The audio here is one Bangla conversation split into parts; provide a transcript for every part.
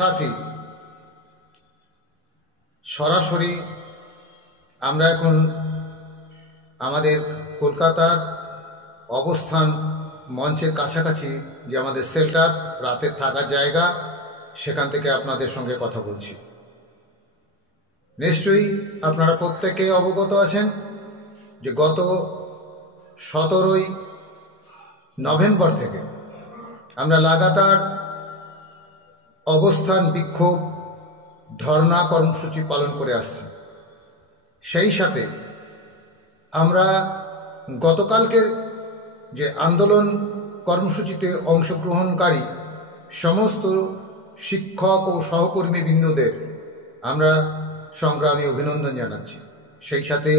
সাথে সরাসরি আমরা এখন আমাদের কলকাতার অবস্থান মঞ্চের কাছাকাছি যে আমাদের শেল্টার, রাতের থাকার জায়গা, সেখান থেকে আপনাদের সঙ্গে কথা বলছি। নিশ্চয়ই আপনারা প্রত্যেকে অবগত আছেন যে গত 17ই নভেম্বর থেকে আমরা লাগাতার অবস্থান, বিক্ষোভ, ধর্ণা কর্মসূচি পালন করে আসছি। সেই সাথে আমরা গতকালকের যে আন্দোলন কর্মসূচিতে অংশগ্রহণকারী সমস্ত শিক্ষক ও সহকর্মীবৃন্দদের আমরা সংগ্রামী অভিনন্দন জানাচ্ছি। সেই সাথে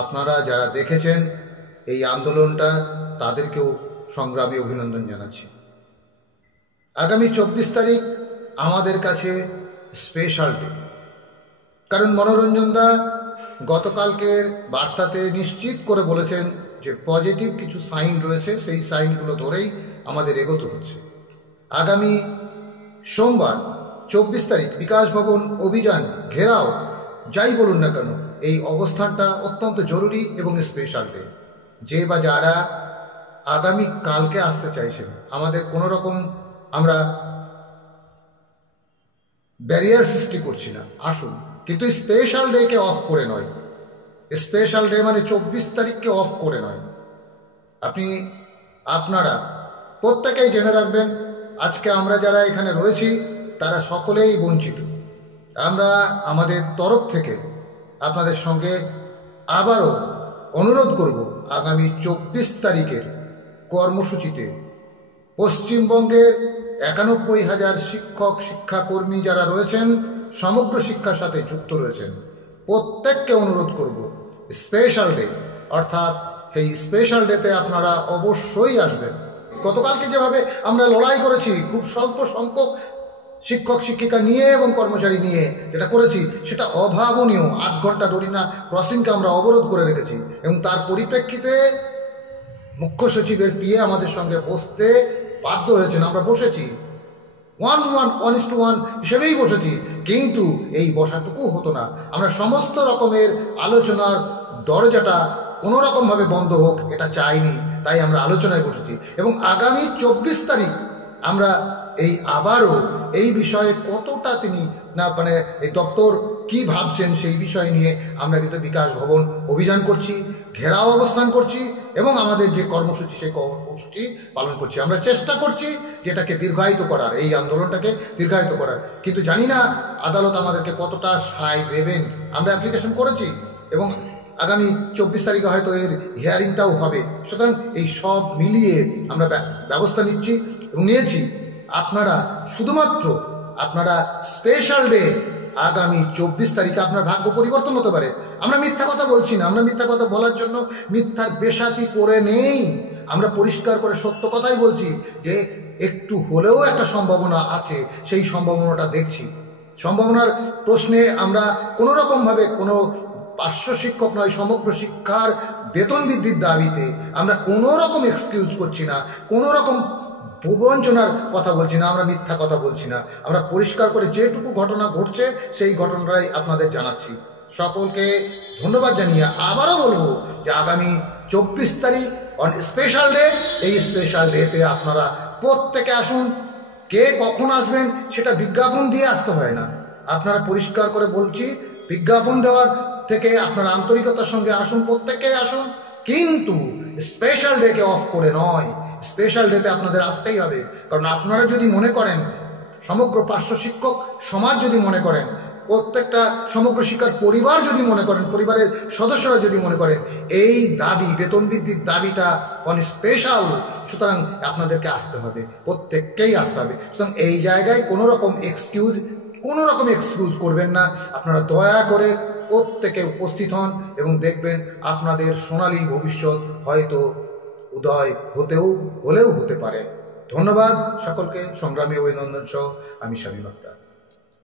আপনারা যারা দেখেছেন এই আন্দোলনটা, তাদেরকেও সংগ্রামী অভিনন্দন জানাচ্ছি। আগামী 24 তারিখ আমাদের কাছে স্পেশাল ডে, কারণ মনোরঞ্জনদা গতকালকের বার্তাতে নিশ্চিত করে বলেছেন যে পজিটিভ কিছু সাইন রয়েছে, সেই সাইনগুলো ধরেই আমাদের এগোতে হচ্ছে। আগামী সোমবার 24 তারিখ বিকাশ ভবন অভিযান, ঘেরাও, যাই বলুন না কেন, এই অবস্থানটা অত্যন্ত জরুরি এবং স্পেশাল ডে। যে বা যারা আগামী কালকে আসতে চাইছেন, আমাদের কোনো রকম আমরা ব্যারিয়ার সৃষ্টি করছি না, আসুন, কিন্তু স্পেশাল ডেকে অফ করে নয়। স্পেশাল ডে মানে 24 তারিখকে অফ করে নয়। আপনারা প্রত্যেকেই জেনে রাখবেন, আজকে আমরা যারা এখানে রয়েছি তারা সকলেই বঞ্চিত। আমরা আমাদের তরফ থেকে আপনাদের সঙ্গে আবারও অনুরোধ করব, আগামী 24 তারিখের কর্মসূচিতে পশ্চিমবঙ্গের 91,000 শিক্ষক, শিক্ষাকর্মী যারা রয়েছেন, সমগ্র শিক্ষার সাথে যুক্ত রয়েছেন, প্রত্যেককে অনুরোধ করব স্পেশাল ডে, অর্থাৎ এই স্পেশাল ডেতে আপনারা অবশ্যই আসবেন। গতকালকে যেভাবে আমরা লড়াই করেছি, খুব স্বল্প সংখ্যক শিক্ষক শিক্ষিকা নিয়ে এবং কর্মচারী নিয়ে যেটা করেছি, সেটা অভাবনীয়। 8 ঘন্টা ডরিনা ক্রসিংকে আমরা অবরোধ করে রেখেছি এবং তার পরিপ্রেক্ষিতে মুখ্য সচিবের পিএ আমাদের সঙ্গে বসতে বাধ্য হয়েছেন। আমরা বসেছি 1:1 হিসেবেই বসেছি, কিন্তু এই বসাটুকু হতো না। আমরা সমস্ত রকমের আলোচনার দরজাটা কোনো রকমভাবে বন্ধ হোক এটা চাইনি, তাই আমরা আলোচনায় বসেছি। এবং আগামী 24 তারিখ আমরা আবারও এই বিষয়ে কতটা তিনি এই দপ্তর কি ভাবছেন সেই বিষয় নিয়ে আমরা কিন্তু বিকাশ ভবন অভিযান করছি, ঘেরাও অবস্থান করছি এবং আমাদের যে কর্মসূচি সেই কর্মসূচি পালন করছি। আমরা চেষ্টা করছি যেটাকে দীর্ঘায়িত করার, এই আন্দোলনটাকে দীর্ঘায়িত করার, কিন্তু জানি না আদালত আমাদেরকে কতটা সায় দেবেন। আমরা অ্যাপ্লিকেশন করেছি এবং আগামী 24 তারিখে হয়তো এর হিয়ারিংটাও হবে। সুতরাং এই সব মিলিয়ে আমরা ব্যবস্থা নিচ্ছি এবং নিয়েছি। আপনারা শুধুমাত্র স্পেশাল ডে আগামী 24 তারিখে আপনার ভাগ্য পরিবর্তন হতে পারে। আমরা মিথ্যা কথা বলছি না, আমরা মিথ্যা কথা বলার জন্য মিথ্যার বেশাতি করে নেই। আমরা পরিষ্কার করে সত্য কথাই বলছি যে একটু হলেও একটা সম্ভাবনা আছে, সেই সম্ভাবনাটা দেখছি। সম্ভাবনার প্রশ্নে আমরা কোনো রকমভাবে কোনো পার্শ্ব শিক্ষক নয়, সমগ্র শিক্ষার বেতন বৃদ্ধির দাবিতে আমরা কোনো রকম এক্সকিউজ করছি না, কোনো রকম প্রবঞ্চনার কথা বলছি না, আমরা মিথ্যা কথা বলছি না। আমরা পরিষ্কার করে যেটুকু ঘটনা ঘটছে সেই ঘটনাটাই আপনাদের জানাচ্ছি। সকলকে ধন্যবাদ জানিয়ে আবারও বলবো যে আগামী 24 তারিখ অন স্পেশাল ডে, এই স্পেশাল ডেতে আপনারা প্রত্যেকে আসুন। কে কখন আসবেন সেটা বিজ্ঞাপন দিয়ে আসতে হয় না। আপনারা পরিষ্কার করে বলছি, বিজ্ঞাপন দেওয়ার থেকে আপনারা আন্তরিকতার সঙ্গে আসুন, প্রত্যেকেই আসুন, কিন্তু স্পেশাল ডেকে অফ করে নয়। স্পেশাল ডেতে আপনাদের আসতেই হবে, কারণ আপনারা যদি মনে করেন, সমগ্র পার্শ্ব শিক্ষক সমাজ যদি মনে করেন, প্রত্যেকটা সমগ্র শিক্ষার পরিবার যদি মনে করেন, পরিবারের সদস্যরা যদি মনে করেন এই দাবি, বেতন বৃদ্ধির দাবিটা অনেক স্পেশাল, সুতরাং আপনাদেরকে আসতে হবে, প্রত্যেককেই আসতে হবে। সুতরাং এই জায়গায় কোনো রকম এক্সকিউজ করবেন না। আপনারা দয়া করে প্রত্যেকে উপস্থিত হন এবং দেখবেন আপনাদের সোনালী ভবিষ্যৎ হয়তো উদয় হলেও হতে পারে। ধন্যবাদ সকলকে। সংগ্রামী অভিনন্দন সহ আমি শামীম আক্তার।